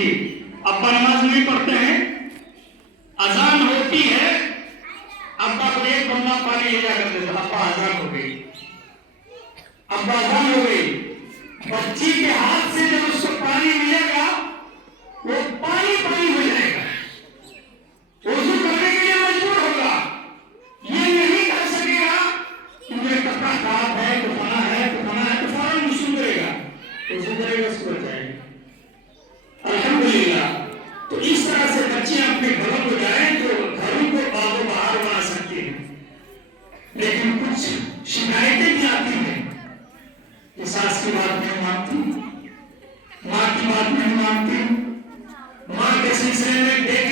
थी, अब्बा नमाज नहीं पढ़ते हैं, अजान होती है, अब्बा को एक बल्ला पानी ले जा करते थे, अब्बा अजान हो गई, अब्बा अजान हो गई, बच्ची के हाथ से जब उसको पानी मिलेगा वो पानी पानी हो जाएगा, वजू करने के लिए मजबूर होगा, ये नहीं कर सकेगा कि मेरा कपड़ा खराब है, तो फना है, तो फना है, तो फौरन वजू करेगा, वजू करेगा, उसको बचाएगा। अल्हम्दुलिल्लाह। तो इस तरह से बच्चे अपने घरों को जाएं तो घरों को बागो बहार बना सकते हैं, लेकिन कुछ शिकायतें भी आती हैं कि सास की बात नहीं मानती, माँ की बात नहीं मानती, माँ के सिलसिले में देख